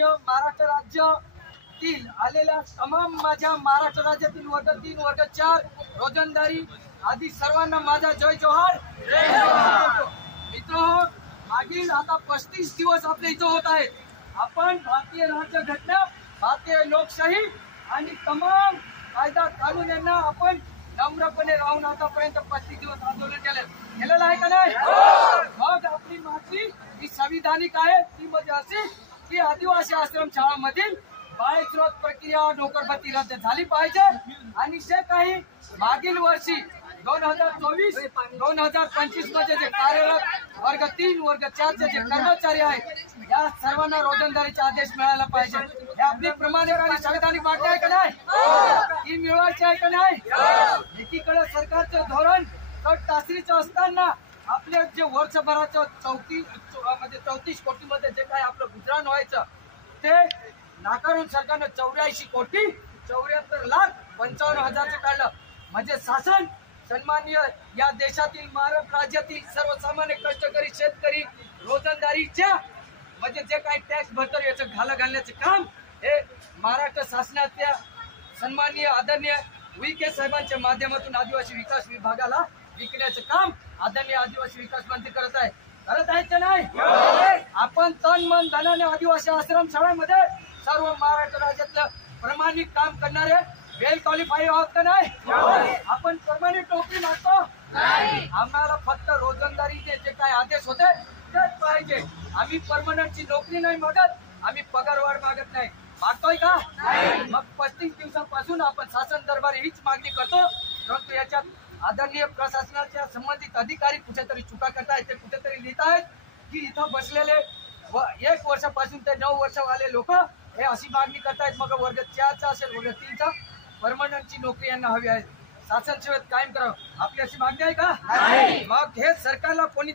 सन्माननीय महाराष्ट्र राज्यातील आलेल्या तमाम माझ्या महाराष्ट्र राज्यातील वर्ग 3 वर्ग 4 रोजंदारी आदी सर्वांना माझा जय जोहार। मित्र, मागील आता 35 दिवस आपल्या इथं होत आहेत। आपण भारतीय राज्यघटना, भारतीय लोकशाही आणि तमाम कायदा कानून यांना आपण नम्रपणे राहून आतापर्यंत 35 दिवस आंदोलन केलेलं आहे का नाही? मग आपली मागणी ही संविधानिक आहे, ती म्हणजे अशी की आदिवासी आश्रम शाळांमधील बाळश्रोत प्रक्रिया नोकरभरती रद्द झाली पाहिजे आणि जे काही मागील वर्षी 2024-2025 मध्ये जे कार्यरत वर्ग 3 वर्ग 4 चे जे कर्मचारी आहेत या सर्वांना रोजंदारीचे आदेश मिळायला पाहिजे। हे आपली प्रमाणिक आणि संविधानिक मागणी आहे का नाही? ही मिळवायची आहे का नाही? एकीकडे सरकारचं धोरण तासरीचं असताना आपले जे वर्षभराचं 34 कोटीमध्ये जे काही आपलं गुजराण व्हायचं ते नाकारून सरकारनं 84,74,55,000 काढलं। म्हणजे शासन सन्माननीय या देशातील महाराष्ट्र राज्यातील सर्वसामान्य कष्टकरी शेतकरी रोजंदारीच्या म्हणजे जे काही टॅक्स भरतो याचं घालण्याचे काम हे महाराष्ट्र शासनाच्या सन्माननीय आदरणीय उईके साहेबांच्या माध्यमातून आदिवासी विकास विभागाला विकण्याचं काम आदरणीय आदिवासी विकास मंत्री करत आहेत का नाही? आपण तन मन धनाने आदिवासी आश्रम शाळेमध्ये सर्व महाराष्ट्र राज्यातलं प्रमाणित काम करणारे वेल क्वालिफाईड आहोत का नाही? आपण परमनंट नोकरी मागतो? आम्हाला फक्त रोजंदारीचे जे काही आदेश होते तेच पाहिजे। आम्ही परमनंटची नोकरी नाही मागत, आम्ही पगारवाढ मागत नाही। मागतोय का? मग 35 दिवसांपासून आपण शासन दरबारी हीच मागणी करतो, परंतु याच्यात आदरणीय प्रशासनाच्या संबंधित अधिकारी कुठेतरी चुका करतायत। ते कुठेतरी लिहित आहेत की इथं बसलेले 1 वर्षापासून ते 9 वर्षवाले लोक हे अशी मागणी करतायत मग वर्ग 4चा असेल वर्ग 3चा परमनंटची नोकरी यांना हवी आहे, शासन सेवेत कायम करावं। आपली अशी मागणी आहे का? मग हे सरकारला कोणी